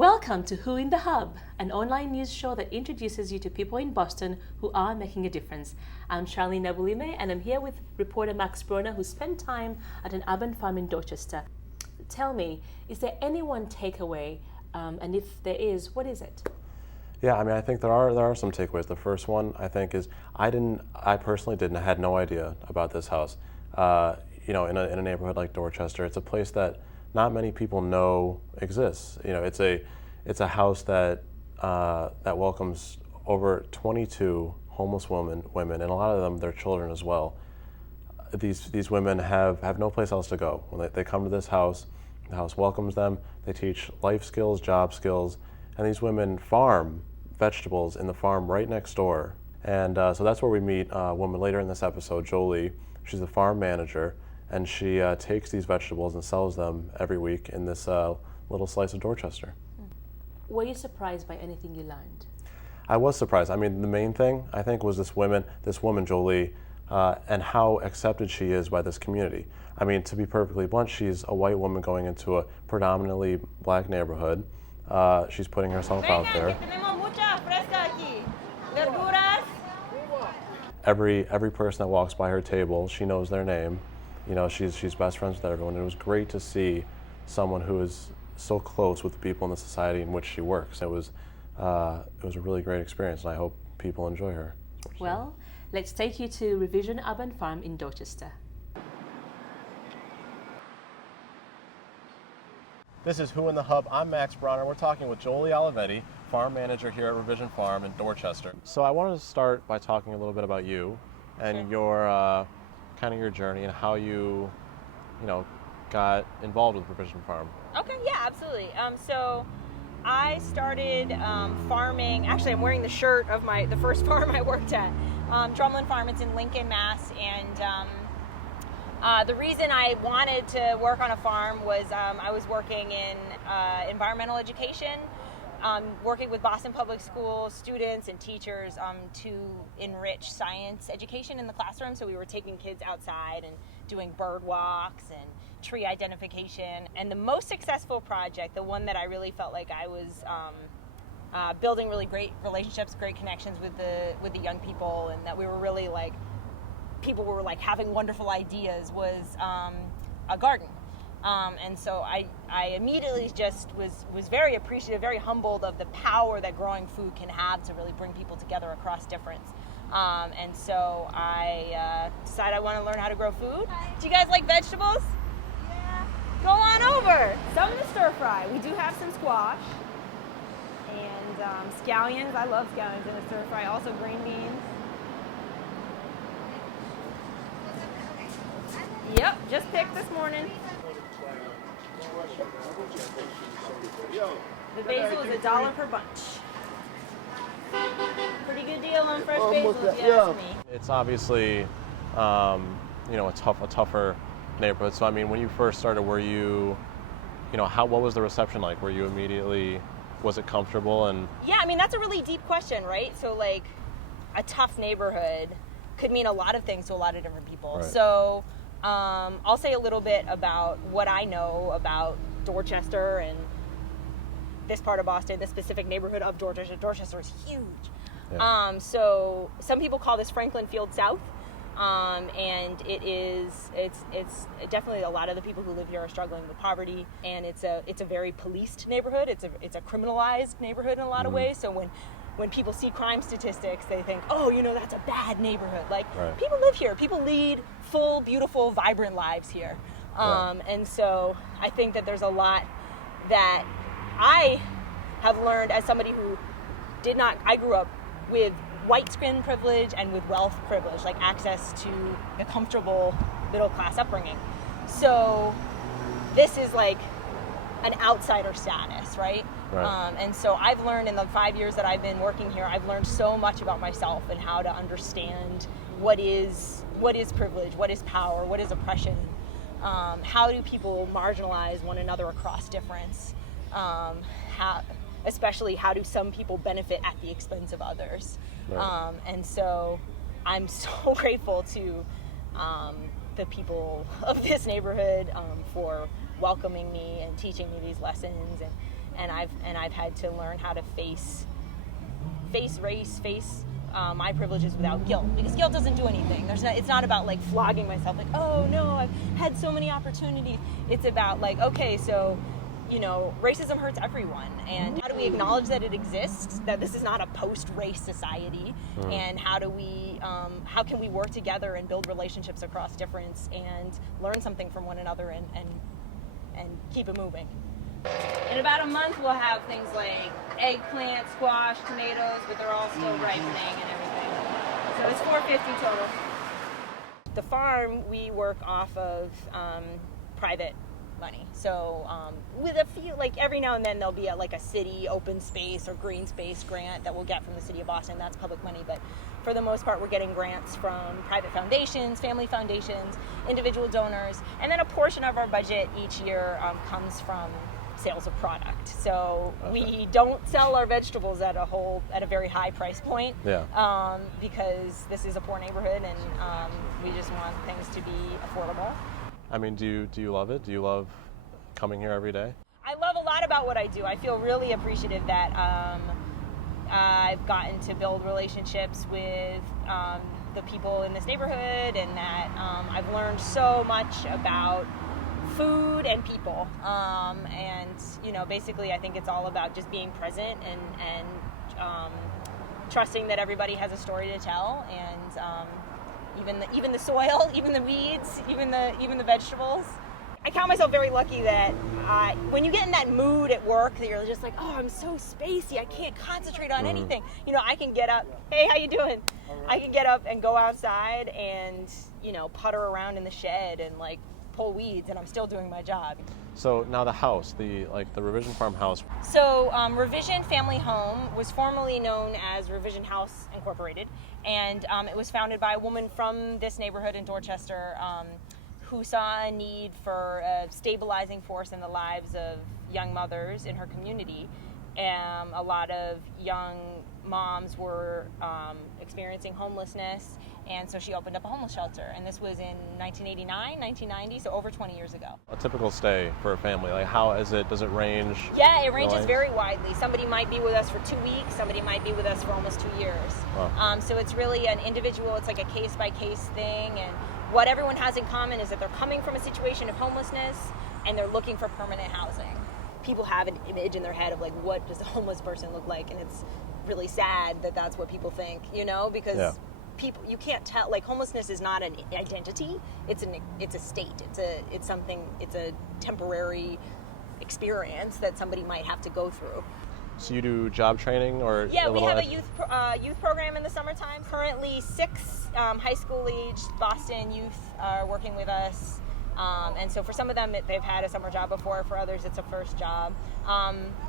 Welcome to Who in the Hub, an online news show that introduces you to people in Boston who are making a difference. I'm Sharline Nabulime, and I'm here with reporter Max Bronner, who spent time at an urban farm in Dorchester. Tell me, is there any one takeaway, and if there is, what is it? Yeah, I mean, I think there are some takeaways. The first one, I think, is I personally had no idea about this house. In a neighborhood like Dorchester, it's a place that not many people know exists. You know, it's a house that welcomes over 22 homeless women, and a lot of them, their children as well. These women have no place else to go. When they come to this house, the house welcomes them. They teach life skills, job skills, and these women farm vegetables in the farm right next door. And so that's where we meet a woman later in this episode, Jolie. She's the farm manager, and she takes these vegetables and sells them every week in this little slice of Dorchester. Were you surprised by anything you learned? I was surprised. I mean, the main thing, I think, was this woman, Jolie, and how accepted she is by this community. I mean, to be perfectly blunt, she's a white woman going into a predominantly black neighborhood. She's putting herself out there. Every person that walks by her table, she knows their name. You know, she's best friends with everyone. It was great to see someone who is so close with the people in the society in which she works. It was a really great experience, and I hope people enjoy her. Well, let's take you to ReVision Urban Farm in Dorchester. This is Who in the Hub. I'm Max Bronner. We're talking with Jolie Olivetti, farm manager here at ReVision Farm in Dorchester. So I wanted to start by talking a little bit about you and your kind of your journey and how you got involved with ReVision Farm. Okay, yeah, absolutely. So I started farming. Actually, I'm wearing the shirt of the first farm I worked at, Drumlin Farm. It's in Lincoln, Mass. And the reason I wanted to work on a farm was I was working in environmental education, working with Boston Public Schools students and teachers to enrich science education in the classroom. So we were taking kids outside and doing bird walks and tree identification. And the most successful project, the one that I really felt like I was building really great relationships, great connections with the young people, and that we were really people were having wonderful ideas, was a garden. And so I immediately just was very appreciative, very humbled of the power that growing food can have to really bring people together across difference. And so I decided I want to learn how to grow food. Do you guys like vegetables? Yeah. Go on over. Some to stir fry. We do have some squash and scallions. I love scallions in a stir fry. Also green beans. Yep, just picked this morning. The basil is $1 per bunch. Pretty good deal on fresh basil, if you ask me. It's obviously, a tougher neighborhood. So I mean, when you first started, were you, what was the reception like? Were you immediately, was it comfortable? And yeah, I mean, that's a really deep question, right? So a tough neighborhood could mean a lot of things to a lot of different people. Right. So I'll say a little bit about what I know about Dorchester and this part of Boston, this specific neighborhood of Dorchester. Dorchester is huge. Yeah. So some people call this Franklin Field South, and it's definitely a lot of the people who live here are struggling with poverty, and it's a very policed neighborhood. It's a criminalized neighborhood in a lot of ways. So when people see crime statistics, they think, that's a bad neighborhood. Right. People live here. People lead full, beautiful, vibrant lives here. And so I think that there's a lot that I have learned as somebody who I grew up with white skin privilege and with wealth privilege, access to a comfortable middle class upbringing. So this is an outsider status, right? Right. And so I've learned in the 5 years that I've been working here, I've learned so much about myself and how to understand what is privilege, what is power, what is oppression, how do people marginalize one another across difference, especially how do some people benefit at the expense of others. Right. And so I'm so grateful to the people of this neighborhood for welcoming me and teaching me these lessons, and I've had to learn how to face race, my privileges without guilt, because guilt doesn't do anything. It's not about like flogging myself, like, oh no, I've had so many opportunities. It's about like, okay, so, racism hurts everyone, and how do we acknowledge that it exists, that this is not a post-race society, and how can we work together and build relationships across difference and learn something from one another and keep it moving. In about a month, we'll have things like eggplant, squash, tomatoes, but they're all still ripening and everything. So it's $4.50 total. The farm, we work off of private money. So with a few, like every now and then there'll be a city open space or green space grant that we'll get from the city of Boston. That's public money, but for the most part, we're getting grants from private foundations, family foundations, individual donors, and then a portion of our budget each year comes from sales of product. So we don't sell our vegetables at a very high price point, because this is a poor neighborhood, and we just want things to be affordable. I mean, do you love it? Do you love coming here every day? I love a lot about what I do. I feel really appreciative that I've gotten to build relationships with the people in this neighborhood, and that I've learned so much about food and people, and basically I think it's all about just being present and trusting that everybody has a story to tell, and even the soil, even the weeds, even the vegetables. I count myself very lucky that when you get in that mood at work that you're just like, oh, I'm so spacey, I can't concentrate on anything. I can get up, hey, how you doing? I can get up and go outside and putter around in the shed and pull weeds, and I'm still doing my job. So now the house, the ReVision Farm house. So ReVision Family Home was formerly known as ReVision House Incorporated, and it was founded by a woman from this neighborhood in Dorchester who saw a need for a stabilizing force in the lives of young mothers in her community. A lot of young moms were experiencing homelessness, and so she opened up a homeless shelter, and this was in 1989, 1990, so over 20 years ago. A typical stay for a family, how is it? Does it range? Yeah, it ranges very widely. Somebody might be with us for 2 weeks, somebody might be with us for almost 2 years. Wow. So it's really an individual, it's like a case-by-case thing, and what everyone has in common is that they're coming from a situation of homelessness, and they're looking for permanent housing. People have an image in their head of what does a homeless person look like, and it's really sad that that's what people think, because people, you can't tell, homelessness is not an identity, it's a state, it's something, it's a temporary experience that somebody might have to go through. So you do job training, or? Yeah, we have a youth program in the summertime. Currently 6 high school aged Boston youth are working with us. And so for some of them, they've had a summer job before. For others, it's a first job.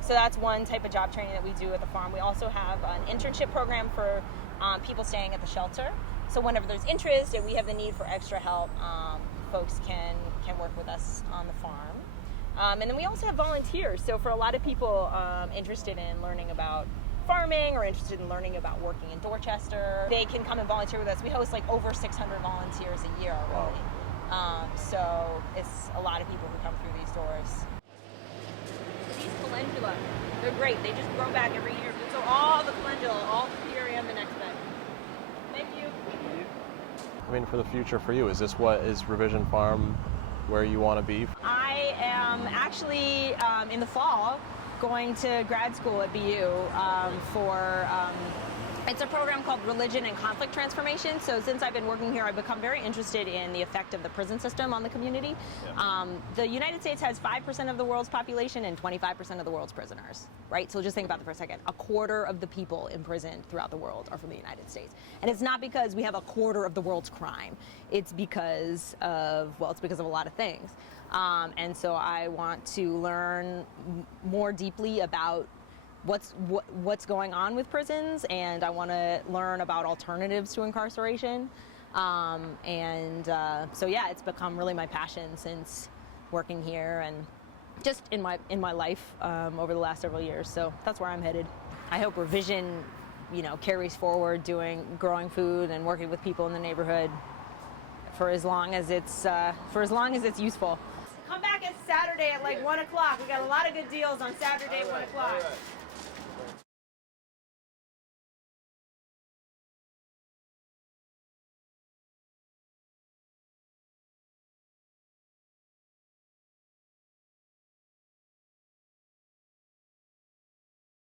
So that's one type of job training that we do at the farm. We also have an internship program for people staying at the shelter. So whenever there's interest and we have the need for extra help, folks can work with us on the farm. And then we also have volunteers. So for a lot of people interested in learning about farming or interested in learning about working in Dorchester, they can come and volunteer with us. We host over 600 volunteers a year already. So it's a lot of people who come through these doors. These calendula, they're great. They just grow back every year. So all the calendula, all here and the next bed. Thank you. I mean, for the future for you, is this what is ReVision Farm where you want to be? I am actually in the fall going to grad school at BU for it's a program called Religion and Conflict Transformation. So since I've been working here, I've become very interested in the effect of the prison system on the community. Yeah. The United States has 5% of the world's population and 25% of the world's prisoners, right? So just think about that for a second. A quarter of the people imprisoned throughout the world are from the United States. And it's not because we have a quarter of the world's crime. It's because of, it's because of a lot of things. And so I want to learn more deeply about what's going on with prisons, and I want to learn about alternatives to incarceration. So yeah, it's become really my passion since working here and just in my life over the last several years. So that's where I'm headed. I hope ReVision, carries forward growing food and working with people in the neighborhood for as long as it's useful. Come back at Saturday. Saturday at like 1 o'clock. We got a lot of good deals on Saturday at 1 o'clock.